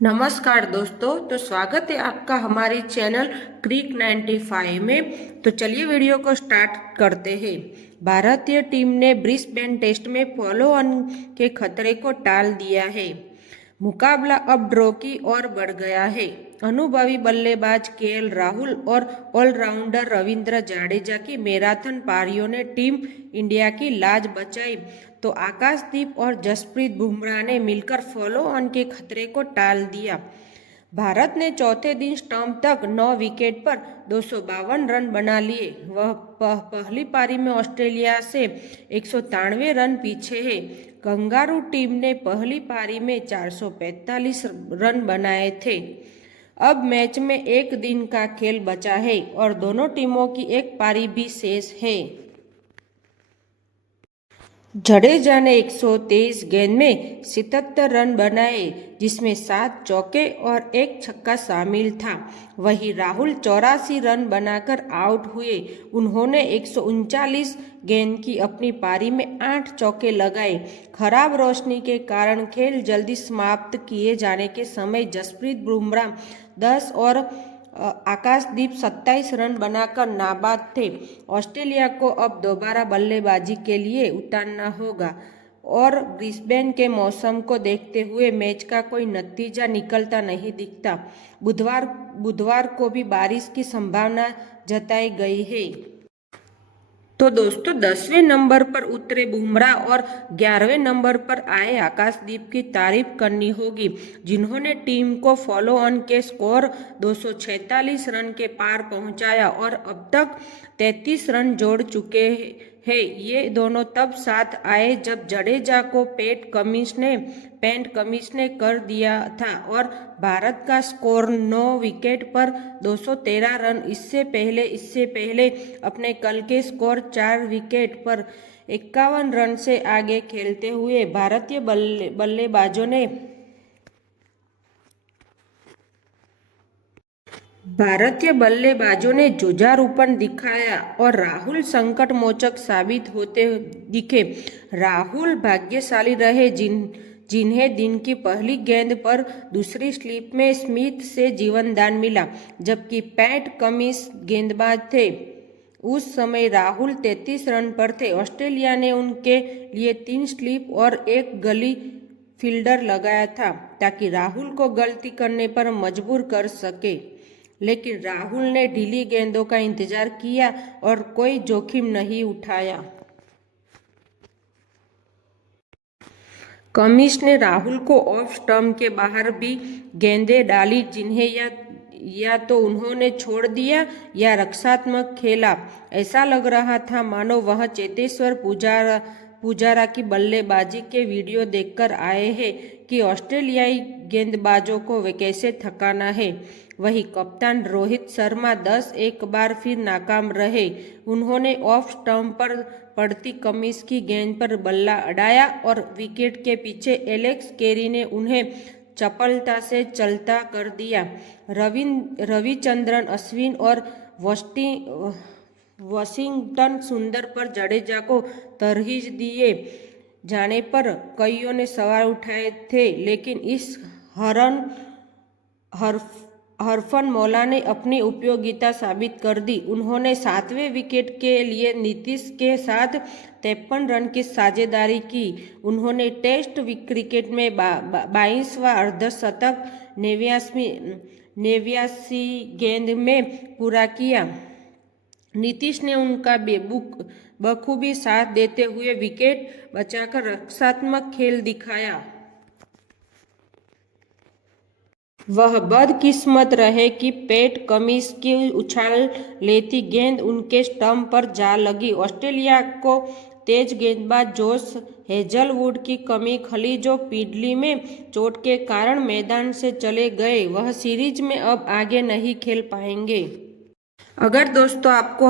नमस्कार दोस्तों, तो स्वागत है आपका हमारी चैनल क्रिक 95 में। तो चलिए वीडियो को स्टार्ट करते हैं। भारतीय टीम ने ब्रिस्बेन टेस्ट में फॉलो ऑन के खतरे को टाल दिया है। मुकाबला अब ड्रॉ की ओर बढ़ गया है। अनुभवी बल्लेबाज केएल राहुल और ऑलराउंडर रविंद्र जाडेजा की मैराथन पारियों ने टीम इंडिया की लाज बचाई, तो आकाशदीप और जसप्रीत बुमराह ने मिलकर फॉलो ऑन के खतरे को टाल दिया। भारत ने चौथे दिन स्टंप तक 9 विकेट पर 252 रन बना लिए। वह पहली पारी में ऑस्ट्रेलिया से 193 रन पीछे है। कंगारू टीम ने पहली पारी में 445 रन बनाए थे। अब मैच में एक दिन का खेल बचा है और दोनों टीमों की एक पारी भी शेष है। जडेजा ने 123 गेंद में 77 रन बनाए, जिसमें 7 चौके और 1 छक्का शामिल था। वहीं राहुल 84 रन बनाकर आउट हुए। उन्होंने 139 गेंद की अपनी पारी में 8 चौके लगाए। खराब रोशनी के कारण खेल जल्दी समाप्त किए जाने के समय जसप्रीत बुमराह 10 और आकाशदीप 27 रन बनाकर नाबाद थे। ऑस्ट्रेलिया को अब दोबारा बल्लेबाजी के लिए उतारना होगा और ब्रिस्बेन के मौसम को देखते हुए मैच का कोई नतीजा निकलता नहीं दिखता। बुधवार को भी बारिश की संभावना जताई गई है। तो दोस्तों, 10वें नंबर पर उतरे बुमराह और 11वें नंबर पर आए आकाशदीप की तारीफ करनी होगी, जिन्होंने टीम को फॉलो ऑन के स्कोर 246 रन के पार पहुंचाया और अब तक 33 रन जोड़ चुके हैं। ये दोनों तब साथ आए जब जडेजा को पैट कमिंस ने कर दिया था और भारत का स्कोर 9 विकेट पर 213 रन। इससे पहले अपने कल के स्कोर 4 विकेट पर 51 रन से आगे खेलते हुए भारतीय बल्लेबाजों ने जुझारूपन दिखाया और राहुल संकट मोचक साबित होते दिखे। राहुल भाग्यशाली रहे जिन्हें दिन की पहली गेंद पर दूसरी स्लिप में स्मिथ से जीवनदान मिला, जबकि पैट कमिंस गेंदबाज थे। उस समय राहुल 33 रन पर थे। ऑस्ट्रेलिया ने उनके लिए 3 स्लिप और 1 गली फील्डर लगाया था ताकि राहुल को गलती करने पर मजबूर कर सके, लेकिन राहुल ने ढीली गेंदों का इंतजार किया और कोई जोखिम नहीं उठाया। कमिंस ने राहुल को ऑफ स्टंप के बाहर भी गेंदें डाली, जिन्हें या तो उन्होंने छोड़ दिया या रक्षात्मक खेला। ऐसा लग रहा था मानो वह चेतेश्वर पुजारा की बल्लेबाजी के वीडियो देखकर आए हैं कि ऑस्ट्रेलियाई गेंदबाजों को वे कैसे थकाना है। वही कप्तान रोहित शर्मा 10 एक बार फिर नाकाम रहे। उन्होंने ऑफ स्टंप पर पड़ती कमिंस की गेंद पर बल्ला अड़ाया और विकेट के पीछे एलेक्स कैरी ने उन्हें चपलता से चलता कर दिया। रविचंद्रन अश्विन और वॉशिंगटन सुंदर पर जडेजा को तरजीह दिए जाने पर कईयों ने सवाल उठाए थे, लेकिन इस हरफनमौला ने अपनी उपयोगिता साबित कर दी। उन्होंने 7वें विकेट के लिए नीतीश के साथ 53 रन की साझेदारी की। उन्होंने टेस्ट क्रिकेट में 22वां अर्धशतक 89 गेंद में पूरा किया। नीतीश ने उनका बखूबी साथ देते हुए विकेट बचाकर रक्षात्मक खेल दिखाया। वह बदकिस्मत रहे कि पैट कमिंस की उछाल लेती गेंद उनके स्टंप पर जा लगी। ऑस्ट्रेलिया को तेज गेंदबाज जोश हेजलवुड की कमी खली, जो पिंडली में चोट के कारण मैदान से चले गए। वह सीरीज में अब आगे नहीं खेल पाएंगे। अगर दोस्तों आपको